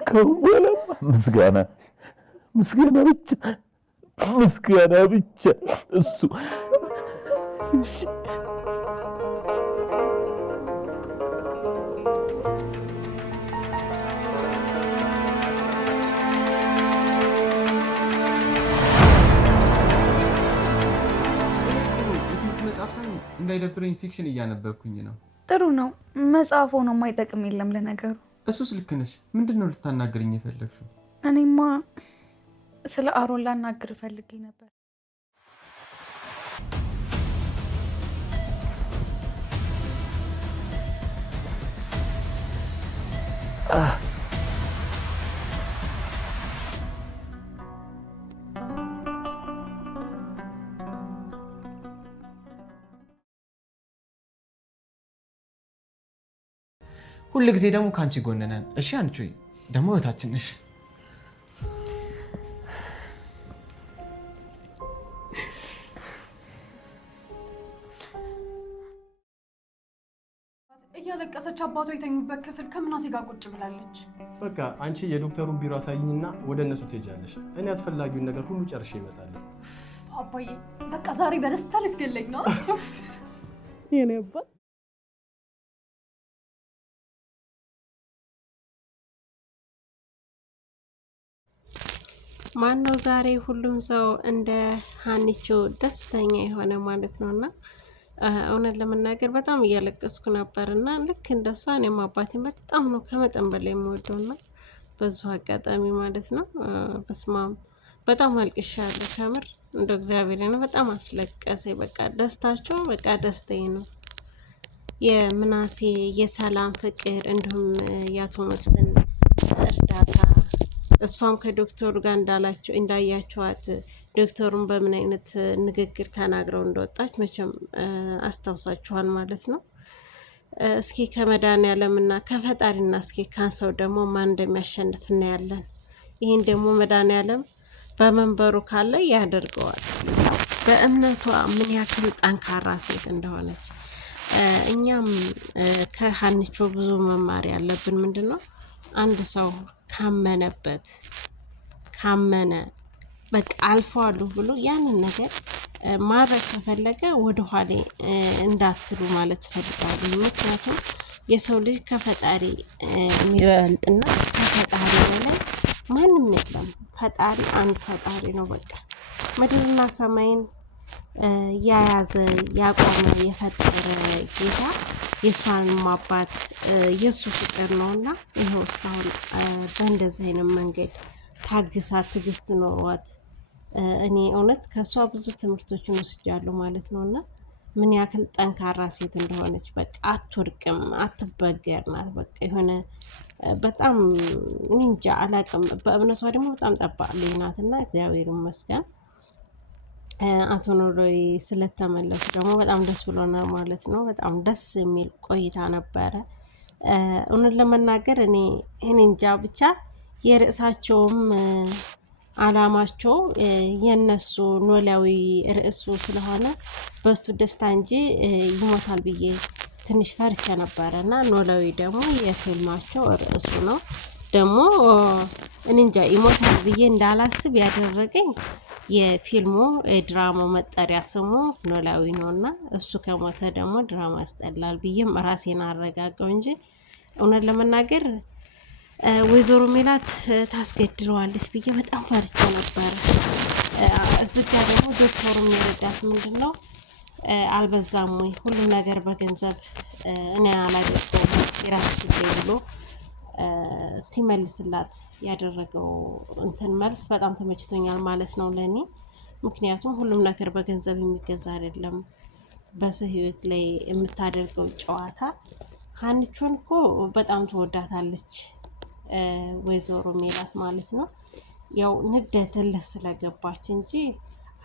ከወለ ምስጋና ምስጋና ብቻ ምስጋና ብቻ እሱ እንዳይደብረኝ ፊክሽን እያነበብኩኝ ነው። ጥሩ ነው። መጽሐፍ ሆኖ የማይጠቅም የለም ለነገሩ። እሱስ ልክ ነሽ። ምንድነው ልታናግረኝ የፈለግሽው? እኔማ ስለ አሮን ላናግር ፈልጌ ነበር። ሁሉ ጊዜ ደግሞ ካንቺ ጎን ነን። እሺ አንቺ ደግሞ እህታችን ነሽ። እያለቀሰች አባቷ የተኙበት ክፍል ከምናሴ ጋር ቁጭ ብላለች። በቃ አንቺ የዶክተሩን ቢሮ አሳይኝና ወደ እነሱ ትሄጃለሽ። እኔ አስፈላጊውን ነገር ሁሉ ጨርሼ እመጣለሁ። አባዬ በቃ ዛሬ በደስታ ልትገለኝ ነው። የኔ አባት ማነው ዛሬ ሁሉም ሰው እንደ ሀኒቾ ደስተኛ የሆነ ማለት ነውና እውነት ለመናገር በጣም እያለቀስኩ ነበርና ልክ እንደሷ እኔም አባቴን በጣም ነው ከመጠን በላይ የምወደውና በዙ አጋጣሚ ማለት ነው በስማም በጣም አልቅሻለሁ። ከምር እንደ እግዚአብሔር ነው በጣም አስለቀሰኝ። በቃ ደስታቸው በቃ ደስታዬ ነው። የምናሴ የሰላም ፍቅር እንዲሁም ያቶ መስፍን እርዳታ እሷም ከዶክተሩ ጋር እንዳያቸዋት ዶክተሩን በምን አይነት ንግግር ተናግረው እንደወጣች መቼም አስታውሳችኋል ማለት ነው። እስኪ ከመድኃኒዓለምና ከፈጣሪና እስኪ ካንሰው ደግሞ ማን እንደሚያሸንፍ እናያለን። ይህን ደግሞ መድኃኒዓለም በመንበሩ ካለ ያደርገዋል። በእምነቷ ምን ያክል ጠንካራ ሴት እንደሆነች እኛም ከሀኒቾ ብዙ መማር ያለብን ምንድነው አንድ ሰው ካመነበት ካመነ በቃ አልፈዋለሁ ብሎ ያንን ነገር ማድረግ ከፈለገ ወደ ኋላ እንዳትሉ ማለት ፈልጋለሁ። ምክንያቱም የሰው ልጅ ከፈጣሪ የሚበልጥና ከፈጣሪ በላይ ማንም የለም። ፈጣሪ አንድ ፈጣሪ ነው። በቃ ምድርና ሰማይን ያያዘ ያቆመ የፈጠረ ጌታ የሷንም አባት የሱ ፍቅር ነውና ይሄው እስካሁን በእንደዚህ አይነት መንገድ ታግሳ ትግስት ኖሯት እኔ እውነት ከሷ ብዙ ትምህርቶችን ወስጃለሁ ማለት ነውና ምን ያክል ጠንካራ ሴት እንደሆነች በቃ አትወርቅም፣ አትበገር ናት። በቃ የሆነ በጣም እንጃ አላቅም። በእምነቷ ደግሞ በጣም ጠባቂ ናትና እግዚአብሔር ይመስገን። አቶ ኖላዊ ስለተመለሱ ደግሞ በጣም ደስ ብሎናል ማለት ነው። በጣም ደስ የሚል ቆይታ ነበረ። እውነት ለመናገር እኔ እንጃ ብቻ የርዕሳቸውም አላማቸው የነሱ ኖላዊ ርዕሱ ስለሆነ በሱ ደስታ እንጂ ይሞታል ብዬ ትንሽ ፈርቼ ነበረ እና ኖላዊ ደግሞ የፊልማቸው ርዕሱ ነው። ደግሞ እንጃ ይሞታል ብዬ እንዳላስብ ያደረገኝ የፊልሙ የድራማው መጠሪያ ስሙ ኖላዊ ነውና እሱ ከሞተ ደግሞ ድራማ ያስጠላል ብዬም ራሴን አረጋጋው እንጂ እውነት ለመናገር ወይዘሮ ሜላት ታስገድለዋለች ብዬ በጣም ፈርቼ ነበር። እዚህ ጋር ደግሞ ዶክተሩ የሚረዳት ምንድነው አልበዛም ወይ ሁሉ ነገር በገንዘብ እኔ አላደርገውም የራስ ጉዳይ ብሎ ሲመልስላት ያደረገው እንትን መልስ በጣም ተመችቶኛል ማለት ነው ለኔ። ምክንያቱም ሁሉም ነገር በገንዘብ የሚገዛ አይደለም። በሰው ህይወት ላይ የምታደርገው ጨዋታ ሀኒቾን እኮ በጣም ትወዳታለች ወይዘሮ ሜላት ማለት ነው። ያው ንደትልህ ስለገባች እንጂ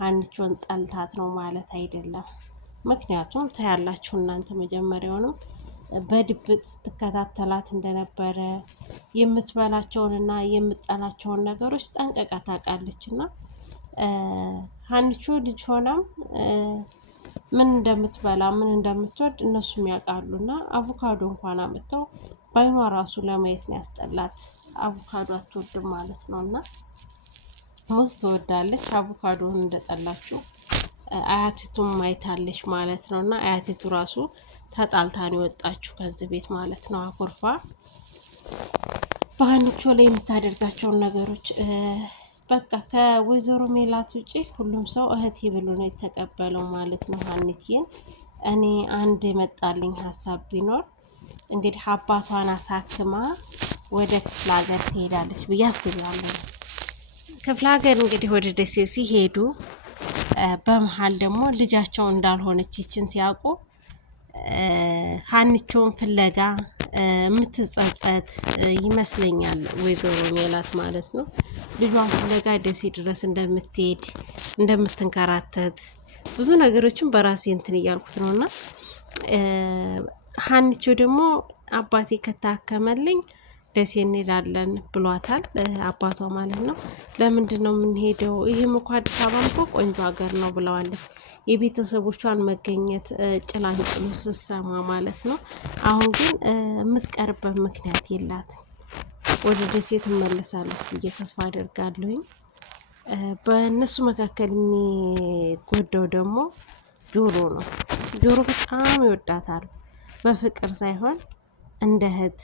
ሀኒቾን ጠልታት ነው ማለት አይደለም። ምክንያቱም ታያላችሁ እናንተ መጀመሪያውንም በድብቅ ስትከታተላት እንደነበረ የምትበላቸውንና የምትጠላቸውን ነገሮች ጠንቅቃ ታውቃለችና ሀኒቾ ልጅ ሆናም ምን እንደምትበላ ምን እንደምትወድ እነሱም ያውቃሉና አቮካዶ እንኳን አመጣው ባይኗ ራሱ ለማየት ነው ያስጠላት አቮካዶ አትወድም ማለት ነውና ሙዝ ትወዳለች። አቮካዶን እንደጠላችሁ አያቲቱም ማይታለች ማለት ነውና አያቲቱ ራሱ ተጣልታን የወጣችሁ ከዚህ ቤት ማለት ነው። አኩርፋ በሀኒቾ ላይ የምታደርጋቸውን ነገሮች በቃ ከወይዘሮ ሜላት ውጪ ሁሉም ሰው እህቴ ብሎ ነው የተቀበለው ማለት ነው ሀኒዬን። እኔ አንድ የመጣልኝ ሀሳብ ቢኖር እንግዲህ አባቷን አሳክማ ወደ ክፍለ ሀገር ትሄዳለች ብዬ አስባለሁ። ክፍለ ሀገር እንግዲህ ወደ ደሴ ሲሄዱ በመሀል ደግሞ ልጃቸው እንዳልሆነች ይችን ሲያውቁ ሀኒቾን ፍለጋ የምትጸጸት ይመስለኛል ወይዘሮ ሜላት ማለት ነው። ልጇን ፍለጋ ደሴ ድረስ እንደምትሄድ እንደምትንከራተት ብዙ ነገሮችን በራሴ እንትን እያልኩት ነውና ሀኒቾ ደግሞ አባቴ ከታከመልኝ ደሴ እንሄዳለን ብሏታል አባቷ ማለት ነው። ለምንድን ነው የምንሄደው? ይህም እኮ አዲስ አበባ እኮ ቆንጆ ሀገር ነው ብለዋለች። የቤተሰቦቿን መገኘት ጭላንጭሉ ስሰማ ማለት ነው። አሁን ግን የምትቀርበት ምክንያት የላትም። ወደ ደሴ ትመለሳለች ብዬ ተስፋ አደርጋለሁኝ። በእነሱ መካከል የሚጎዳው ደግሞ ጆሮ ነው። ጆሮ በጣም ይወዳታል። በፍቅር ሳይሆን እንደ እህት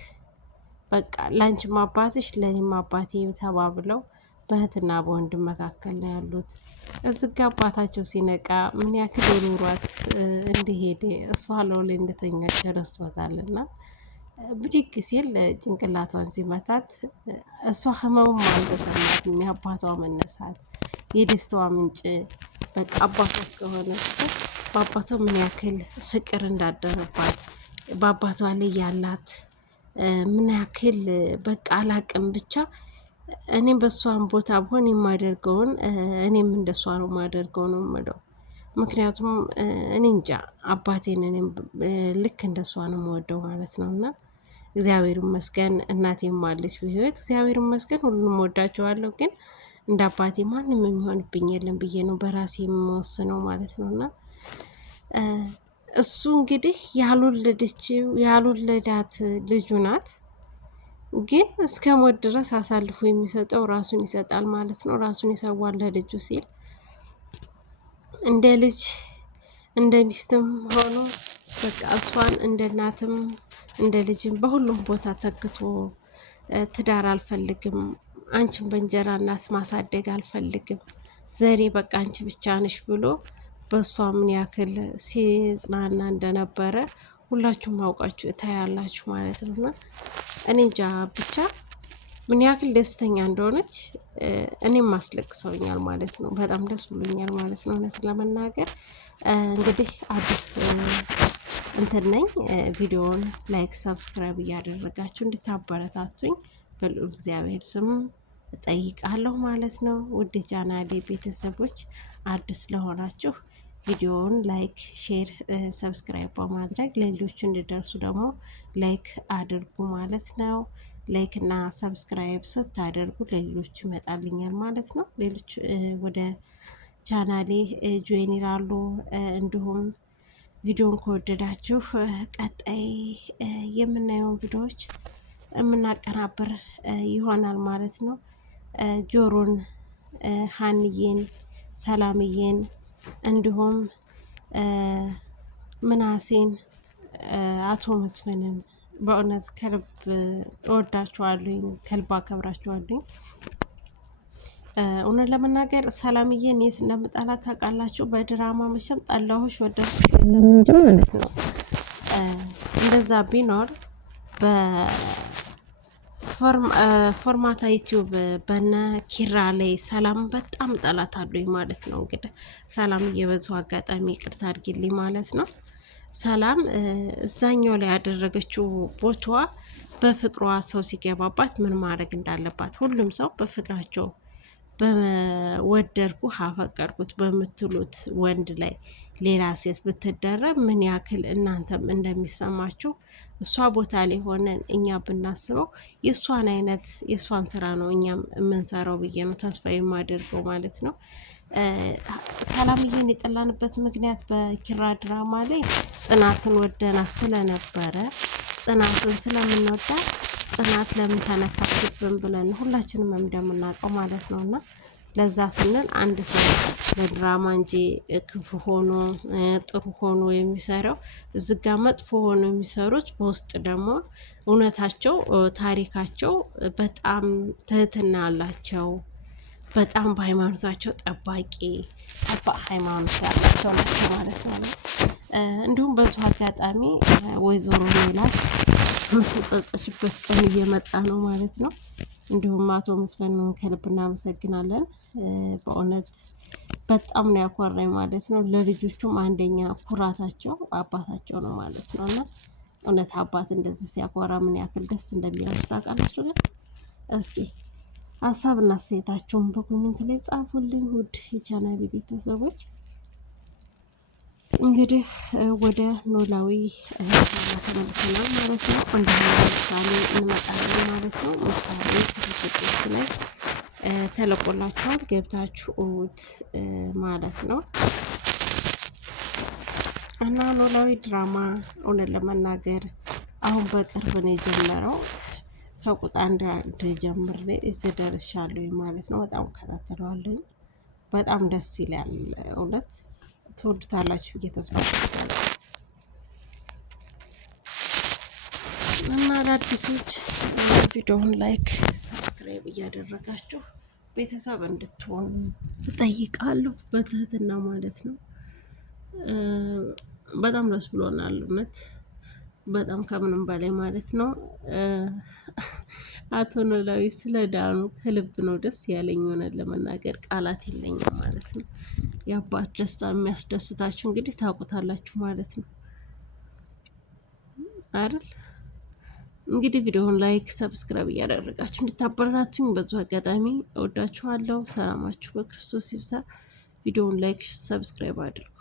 በቃ ላንቺም አባትሽ ለኔም አባቴ ተባብለው በእህትና በወንድም መካከል ነው ያሉት። እዚህ ጋር አባታቸው ሲነቃ ምን ያክል የኑሯት እንደሄደ እሷ ላይ እንደተኛች ረስቷታልና ብድግ ሲል ጭንቅላቷን ሲመታት እሷ ህመሙም አልተሰማትም። የአባቷ መነሳት የደስታዋ ምንጭ በቃ አባቷ እስከሆነ በአባቷ ምን ያክል ፍቅር እንዳደረባት በአባቷ ላይ ያላት ምን ያክል በቃ አላቅም ብቻ እኔም በሷን ቦታ ብሆን የማደርገውን እኔም እንደሷ ነው የማደርገው ነው የምለው። ምክንያቱም እኔ እንጃ አባቴን እኔም ልክ እንደሷ ነው የምወደው ማለት ነውና እግዚአብሔር ይመስገን እናቴም አለች በህይወት እግዚአብሔር ይመስገን ሁሉንም ወዳቸዋለሁ። ግን እንደ አባቴ ማንም የሚሆንብኝ የለም ብዬ ነው በራሴ የምወስነው ማለት ነውና እሱ እንግዲህ ያልወለዳት ልጁ ናት። ግን እስከ ሞት ድረስ አሳልፎ የሚሰጠው ራሱን ይሰጣል ማለት ነው። ራሱን ይሰዋል ለልጁ ሲል እንደ ልጅ እንደ ሚስትም ሆኖ በቃ እሷን እንደ እናትም እንደ ልጅም በሁሉም ቦታ ተክቶ ትዳር አልፈልግም፣ አንቺን በእንጀራ እናት ማሳደግ አልፈልግም፣ ዘሬ በቃ አንቺ ብቻ ነሽ ብሎ በሷ ምን ያክል ሲጽናና እንደነበረ ሁላችሁም አውቃችሁ ታያላችሁ ማለት ነውና እኔ እንጃ ብቻ ምን ያክል ደስተኛ እንደሆነች እኔም አስለቅሰውኛል ማለት ነው። በጣም ደስ ብሎኛል ማለት ነው። እውነት ለመናገር እንግዲህ አዲስ እንትን ነኝ። ቪዲዮውን ላይክ ሰብስክራይብ እያደረጋችሁ እንድታበረታቱኝ በልዑል እግዚአብሔር ስም እጠይቃለሁ ማለት ነው። ውድ ቻናሌ ቤተሰቦች አዲስ ለሆናችሁ ቪዲዮውን ላይክ፣ ሼር፣ ሰብስክራይብ በማድረግ ለሌሎች እንዲደርሱ ደግሞ ላይክ አድርጉ ማለት ነው። ላይክ እና ሰብስክራይብ ስታደርጉ ለሌሎች ይመጣልኛል ማለት ነው። ሌሎች ወደ ቻናሌ ጆይን ይላሉ። እንዲሁም ቪዲዮን ከወደዳችሁ ቀጣይ የምናየውን ቪዲዮዎች የምናቀናብር ይሆናል ማለት ነው። ጆሮን፣ ሀንዬን፣ ሰላምዬን እንዲሁም ምናሴን፣ አቶ መስፍንን በእውነት ከልብ እወዳችኋለሁ፣ ከልብ አከብራችኋለሁ። እውነት ለመናገር ሰላምዬን የት እንደምጠላት ታውቃላችሁ? በድራማ መቼም ጠላሁሽ ወደድኩሽ እንጂ ማለት ነው። እንደዛ ቢኖር ፎርማታ ዩቲዩብ በነ ኪራ ላይ ሰላም በጣም ጠላት አሉኝ ማለት ነው። እንግዲህ ሰላም እየበዙ አጋጣሚ ይቅርታ አድርጊልኝ ማለት ነው። ሰላም እዛኛው ላይ ያደረገችው ቦታዋ በፍቅሯ ሰው ሲገባባት ምን ማድረግ እንዳለባት ሁሉም ሰው በፍቅራቸው በወደድኩ አፈቀርኩት በምትሉት ወንድ ላይ ሌላ ሴት ብትደረብ ምን ያክል እናንተም እንደሚሰማችሁ እሷ ቦታ ላይ ሆነን እኛ ብናስበው የእሷን አይነት የእሷን ስራ ነው እኛም የምንሰራው ብዬ ነው ተስፋ የማደርገው ማለት ነው። ሰላምዬን የጠላንበት ምክንያት በኪራ ድራማ ላይ ጽናትን ወደናት ስለነበረ ጽናትን ስለምንወዳት ጽናት ለምን ተነካችብን ብለን ሁላችንም እንደምናውቀው ማለት ነውና ለዛ ስንል አንድ ሰው ለድራማ እንጂ ክፉ ሆኖ ጥሩ ሆኖ የሚሰራው እዚህ ጋር መጥፎ ሆኖ የሚሰሩት በውስጥ ደግሞ እውነታቸው ታሪካቸው በጣም ትህትና አላቸው። በጣም በሃይማኖታቸው ጠባቂ ሃይማኖት ያላቸው ናቸው ማለት ነው። እንዲሁም በዙ አጋጣሚ ወይዘሮ ሜላት የምትጸጸሽበት ቀን እየመጣ ነው ማለት ነው። እንዲሁም አቶ መስፍንን ከልብ እናመሰግናለን። በእውነት በጣም ነው ያኮራኝ ማለት ነው። ለልጆቹም አንደኛ ኩራታቸው አባታቸው ነው ማለት ነው። እና እውነት አባት እንደዚህ ሲያኮራ ምን ያክል ደስ እንደሚላችሁ ታውቃላችሁ። ግን እስኪ ሀሳብና አስተያየታችሁን በኮሜንት ላይ ጻፉልኝ ውድ የቻናሌ ቤተሰቦች። እንግዲህ ወደ ኖላዊ ተመልሰናል ማለት ነው። እንደሆነ ምሳሌ እንመጣለን ማለት ነው። ምሳሌ ከስድስት ላይ ተለቆላችኋል ገብታችሁ እዩት ማለት ነው። እና ኖላዊ ድራማ እውነት ለመናገር አሁን በቅርብ ነው የጀመረው። ከቁጥር አንድ ጀምሬ እዚህ ደርሻለሁ ማለት ነው። በጣም እከታተለዋለሁ። በጣም ደስ ይላል። እውነት ትወዱታላችሁ ብዬ ተስፋ አደርጋለሁ። እና አዳዲሶች ቪዲዮውን ላይክ፣ ሰብስክራይብ እያደረጋችሁ ቤተሰብ እንድትሆኑ እጠይቃለሁ በትህትና ማለት ነው። በጣም ደስ ብሎናል እውነት በጣም ከምንም በላይ ማለት ነው። አቶ ኖላዊ ስለዳኑ ከልብ ነው ደስ ያለኝ። ሆነን ለመናገር ቃላት የለኝም ማለት ነው። የአባት ደስታ የሚያስደስታችሁ እንግዲህ ታውቁታላችሁ ማለት ነው አይደል? እንግዲህ ቪዲዮውን ላይክ፣ ሰብስክራይብ እያደረጋችሁ እንድታበረታቱኝ በዙ አጋጣሚ እወዳችኋለሁ። ሰላማችሁ በክርስቶስ ይብዛ። ቪዲዮውን ላይክ፣ ሰብስክራይብ አድርጉ።